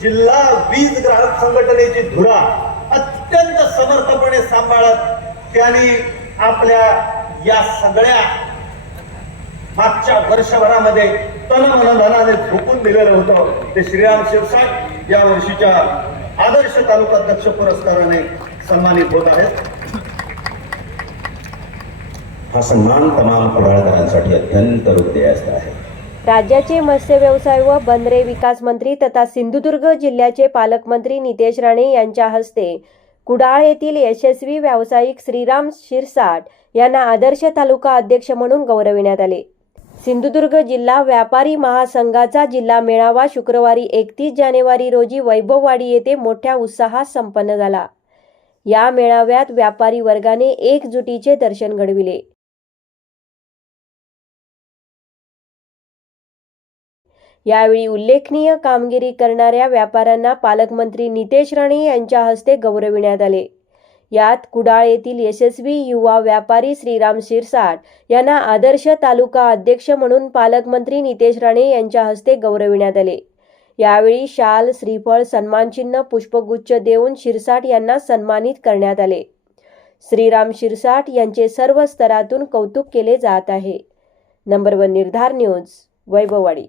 जिल्हा वीज ग्राहक संघटनेची धुरा अत्यंत समर्थपणे सांभाळत त्यांनी आपल्या या सगळ्या मागच्या वर्षभरामध्ये तन मन धनाने झोकून दिलेलं होतं. ते श्रीराम शिरसाट या वर्षीच्या आदर्श तालुका अध्यक्ष पुरस्काराने सन्मानित होत आहेत. हा सन्मान तमाम कुडाळकरांसाठी अत्यंत हृदयास्त आहे. राज्याचे मत्स्य व्यवसाय व बंदरे विकास मंत्री तथा सिंधुदुर्ग जिल्ह्याचे पालकमंत्री नितेश राणे यांच्या हस्ते कुडाळ येथील यशस्वी व्यावसायिक श्रीराम शिरसाट यांना आदर्श तालुका अध्यक्ष म्हणून गौरविण्यात आले. सिंधुदुर्ग जिल्हा व्यापारी महासंघाचा जिल्हा मेळावा शुक्रवारी एकतीस जानेवारी रोजी वैभववाडी येथे मोठ्या उत्साहात संपन्न झाला. या मेळाव्यात व्यापारी वर्गाने एकजुटीचे दर्शन घडविले. यावेळी उल्लेखनीय कामगिरी करणाऱ्या व्यापाऱ्यांना पालकमंत्री नितेश राणे यांच्या हस्ते गौरविण्यात आले. यात कुडाळ येथील यशस्वी युवा व्यापारी श्रीराम शिरसाट यांना आदर्श तालुका अध्यक्ष म्हणून पालकमंत्री नितेश राणे यांच्या हस्ते गौरविण्यात आले. यावेळी शाल श्रीफळ सन्मानचिन्ह पुष्पगुच्छ देऊन शिरसाट यांना सन्मानित करण्यात आले. श्रीराम शिरसाट यांचे सर्व स्तरातून कौतुक केले जात आहे. Number one Nirdhar news Vaibhavwadi.